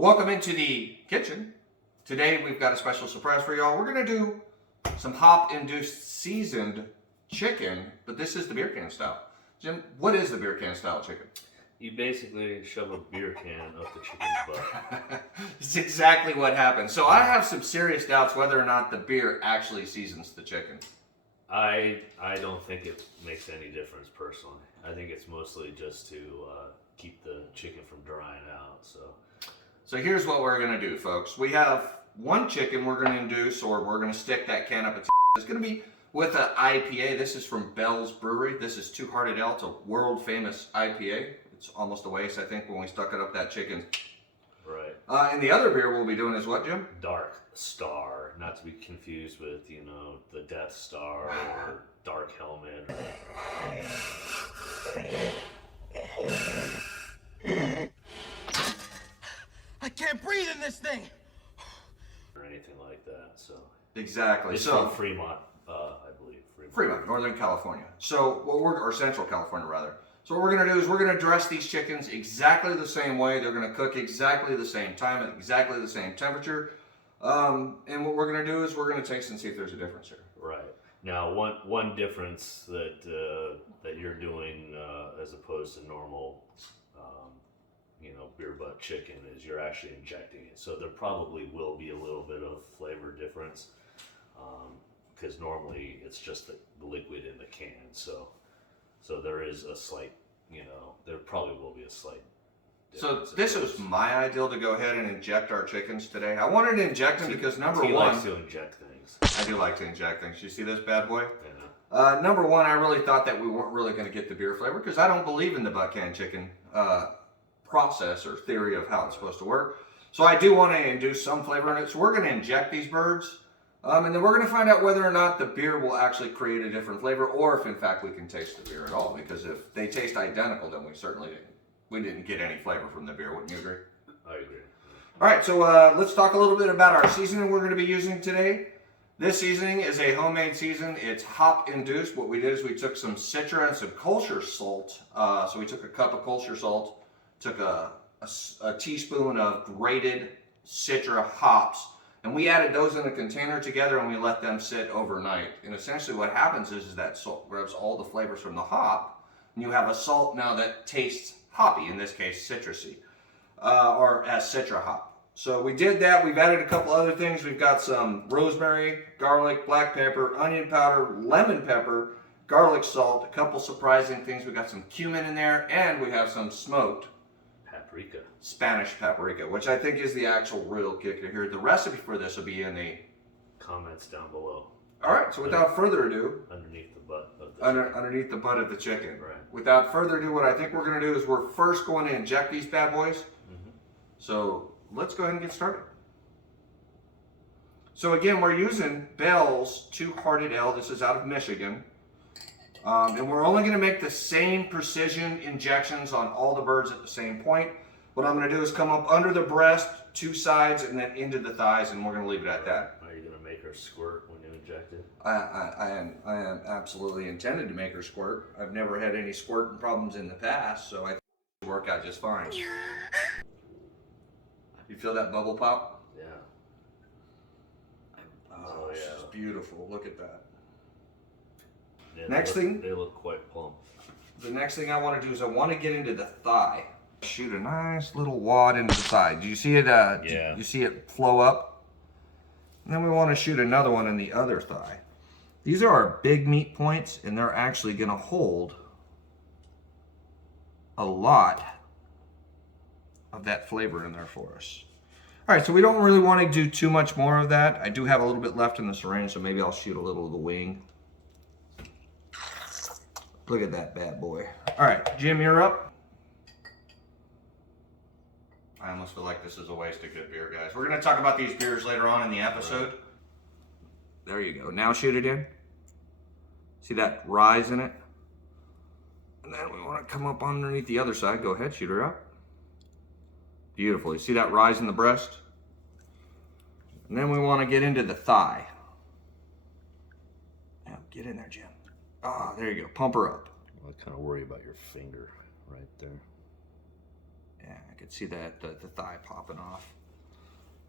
So welcome into the kitchen. Today we've got a special surprise for y'all. We're gonna do some hop-induced seasoned chicken, but this is the beer can style. Jim, what is the beer can style chicken? You basically shove a beer can up the chicken's butt. It's exactly what happened. So I have some serious doubts whether or not the beer actually seasons the chicken. I don't think it makes any difference personally. I think it's mostly just to keep the chicken from drying out. So here's what we're gonna do, folks. We have one chicken we're gonna induce, or we're gonna stick that can up its. It's gonna be with an IPA. This is from Bell's Brewery. This is Two Hearted Ale. It's a world famous IPA. It's almost a waste, I think, when we stuck it up that chicken. Right. And the other beer we'll be doing is what, Jim? Dark Star, not to be confused with, the Death Star or Dark Helmet. I can't breathe in this thing. Or anything like that. So Exactly. it's So from Fremont, I believe. Fremont, Northern California. So or Central California rather. So what we're gonna do is we're gonna dress these chickens exactly the same way. They're gonna cook exactly the same time at exactly the same temperature. And what we're gonna do is we're gonna taste and see if there's a difference here. Right. Now, one difference that you're doing as opposed to normal, beer butt chicken is you're actually injecting it. So there probably will be a little bit of flavor difference because normally it's just the liquid in the can. So there is a slight, there probably will be a slight So difference. this was my ideal to go ahead and inject our chickens today. I wanted to inject them because number He one, likes to inject things. I do like to inject things. You see this bad boy? Yeah. Number one, I really thought that we weren't really going to get the beer flavor because I don't believe in the butt can chicken process or theory of how it's supposed to work. So I do want to induce some flavor in it. So we're going to inject these birds, and then we're going to find out whether or not the beer will actually create a different flavor, or if in fact we can taste the beer at all. Because if they taste identical, then we didn't get any flavor from the beer. Wouldn't you agree? I agree. All right, so let's talk a little bit about our seasoning we're going to be using today. This seasoning is a homemade season. It's hop-induced. What we did is we took some citra and some kosher salt. So we took a cup of kosher salt, took a teaspoon of grated citra hops, and we added those in a container together and we let them sit overnight. And essentially what happens is that salt grabs all the flavors from the hop, and you have a salt now that tastes hoppy, in this case citrusy, or as citra hop. So we did that. We've added a couple other things. We've got some rosemary, garlic, black pepper, onion powder, lemon pepper, garlic salt, a couple surprising things. We got some cumin in there, and we have some smoked Paprika. Spanish paprika, which I think is the actual real kicker here. The recipe for this will be in the Comments down below. All right, so without further ado, Underneath the butt of the underneath the butt of the chicken. Right. Without further ado, what I think we're going to do is we're first going to inject these bad boys. Mm-hmm. So let's go ahead and get started. So again, we're using Bell's Two Hearted Ale. This is out of Michigan. And we're only going to make the same precision injections on all the birds at the same point. What I'm going to do is come up under the breast, two sides, and then into the thighs, and we're going to leave it at that. Are you going to make her squirt when you inject it? I am absolutely intended to make her squirt. I've never had any squirting problems in the past, so I think it'll work out just fine. You feel that bubble pop? Yeah. Oh, yeah. It's beautiful. Look at that. Yeah, they look quite plump. The next thing I want to do is I want to get into the thigh. Shoot a nice little wad into the thigh. Do you see it? Yeah. You see it flow up? And then we want to shoot another one in the other thigh. These are our big meat points, and they're actually going to hold a lot of that flavor in there for us. All right, so we don't really want to do too much more of that. I do have a little bit left in the syringe, so maybe I'll shoot a little of the wing. Look at that bad boy. All right, Jim, you're up. I almost feel like this is a waste of good beer, guys. We're going to talk about these beers later on in the episode. There you go. Now shoot it in. See that rise in it? And then we want to come up underneath the other side. Go ahead, shoot her up. Beautiful. You see that rise in the breast? And then we want to get into the thigh. Now, get in there, Jim. Ah, there you go. Pump her up. I kind of worry about your finger right there. Yeah, I could see that the thigh popping off.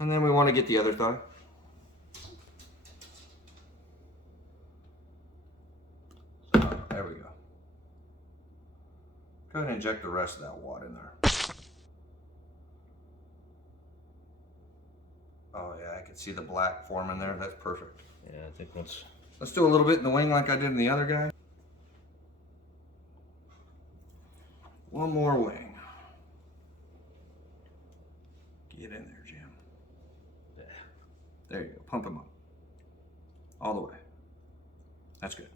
And then we want to get the other thigh. So, there we go. Go ahead and inject the rest of that wad in there. Oh yeah, I can see the black forming there. That's perfect. Yeah, I think once. Let's do a little bit in the wing like I did in the other guy. One more wing. Get in there, Jim. Yeah. There you go. Pump him up. All the way. That's good.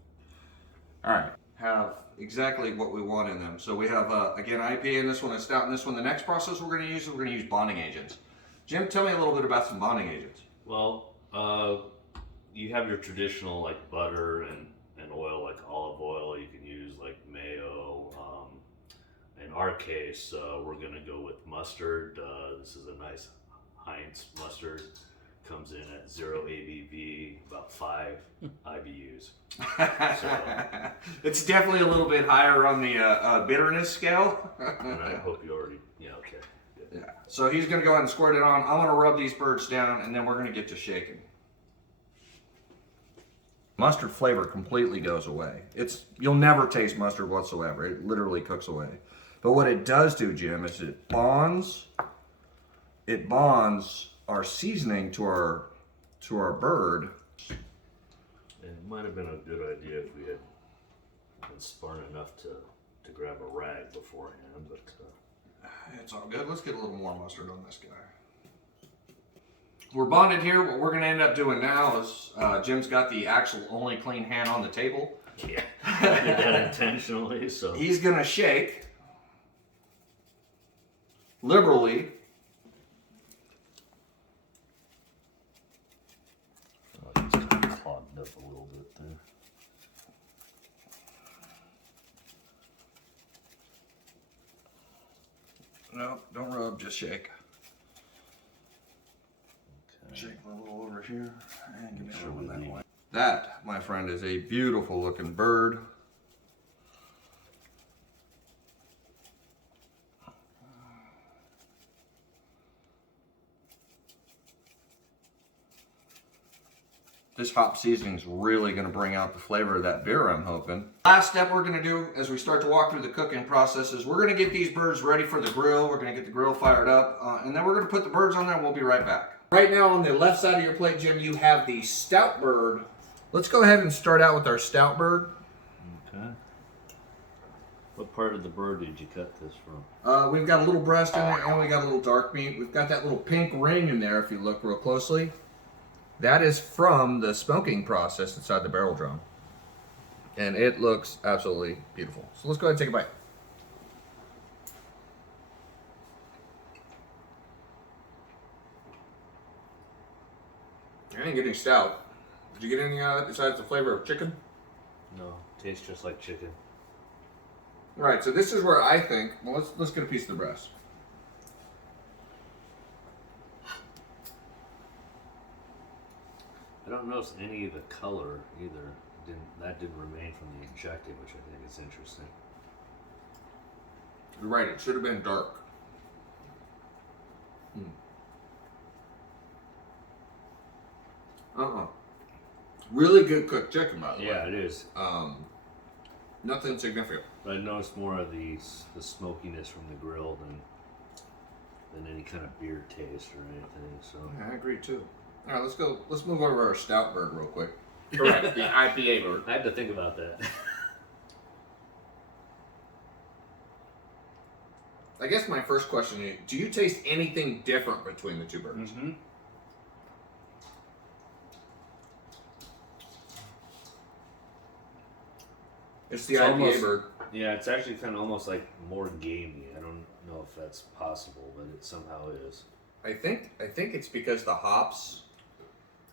All right. Have exactly what we want in them. So we have, again, IPA in this one, a stout in this one. The next process we're going to use bonding agents. Jim, tell me a little bit about some bonding agents. Well, you have your traditional like butter and oil, like olive oil. You can use like mayo. In our case, we're going to go with mustard. This is a nice Heinz mustard. Comes in at 0 ABV, about 5 IBUs. So, it's definitely a little bit higher on the bitterness scale. and I hope you already, yeah, okay. Good. Yeah. So he's going to go ahead and squirt it on. I'm going to rub these birds down, and then we're going to get to shaking. Mustard flavor completely goes away. You'll never taste mustard whatsoever. It literally cooks away. But what it does do, Jim, is it bonds our seasoning to our bird. And it might have been a good idea if we had been smart enough to grab a rag beforehand, but It's all good. Let's get a little more mustard on this guy. We're bonded here. What we're going to end up doing now is Jim's got the actual only clean hand on the table. yeah, I did that intentionally. So He's going to shake liberally. oh, it's kind of clogged up a little bit there. No, don't rub, just shake. Shake a little over here and give me a little that way. That, my friend, is a beautiful looking bird. This hop seasoning is really going to bring out the flavor of that beer, I'm hoping. Last step we're going to do as we start to walk through the cooking process is we're going to get these birds ready for the grill. We're going to get the grill fired up, and then we're going to put the birds on there and we'll be right back. Right now on the left side of your plate, Jim, you have the stout bird. Let's go ahead and start out with our stout bird. Okay. What part of the bird did you cut this from? We've got a little breast in there and we got a little dark meat. We've got that little pink ring in there if you look real closely. That is from the smoking process inside the barrel drum. And it looks absolutely beautiful. So let's go ahead and take a bite. I didn't get any stout. Did you get anything out of it besides the flavor of chicken? No, tastes just like chicken. Right, so this is where I think, well, let's get a piece of the breast. I don't notice any of the color either. That didn't remain from the injecting, which I think is interesting. You're right, it should have been dark. Really good cooked chicken, by the way. Yeah, it is. Nothing significant. But I noticed more of the smokiness from the grill than any kind of beer taste or anything. So Yeah, I agree too. All right, let's move over to our stout bird real quick. Correct, the IPA bird. I had to think about that. I guess my first question is, do you taste anything different between the two birds? Mm-hmm. It's the IPA bird. Yeah, it's actually kind of almost like more gamey. I don't know if that's possible, but it somehow is. I think it's because the hops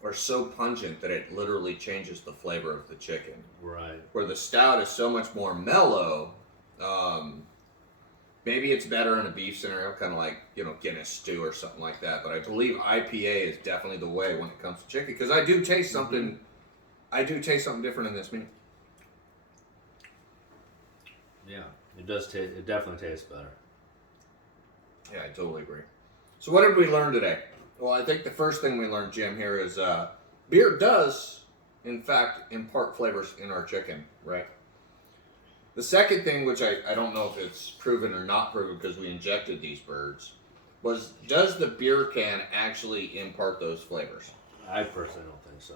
are so pungent that it literally changes the flavor of the chicken. Right. Where the stout is so much more mellow. Maybe it's better in a beef scenario, kind of like, Guinness stew or something like that. But I believe IPA is definitely the way when it comes to chicken, because I do taste something. I do taste something different in this meat. Yeah, it does taste. It definitely tastes better. Yeah, I totally agree. So what did we learn today? Well, I think the first thing we learned, Jim, here is beer does, in fact, impart flavors in our chicken, right? The second thing, which I don't know if it's proven or not proven because we injected these birds, was does the beer can actually impart those flavors? I personally don't think so.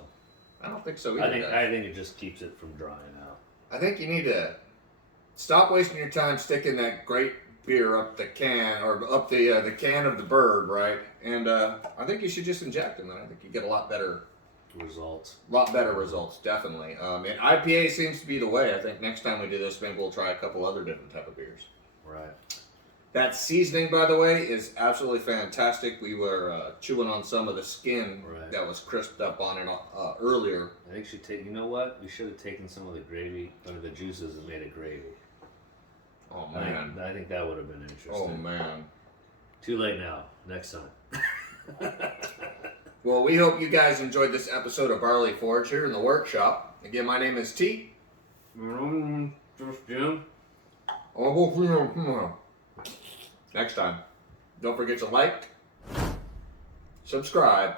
I don't think so either. I think it just keeps it from drying out. I think you need to stop wasting your time sticking that great beer up the can or up the can of the bird, right? And I think you should just inject them, and I think you get a lot better Results. definitely. And IPA seems to be the way. I think next time we do this, maybe we'll try a couple other different type of beers. Right. That seasoning, by the way, is absolutely fantastic. We were chewing on some of the skin that was crisped up on it earlier. I think you know what? We should have taken some of the gravy, or the juices and made it gravy. Oh, man. I think that would have been interesting. Oh, man. Too late now. Next time. Well, we hope you guys enjoyed this episode of Barley Forge here in the workshop. Again, my name is T. Just Jim. Next time, don't forget to like, subscribe,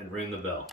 and ring the bell.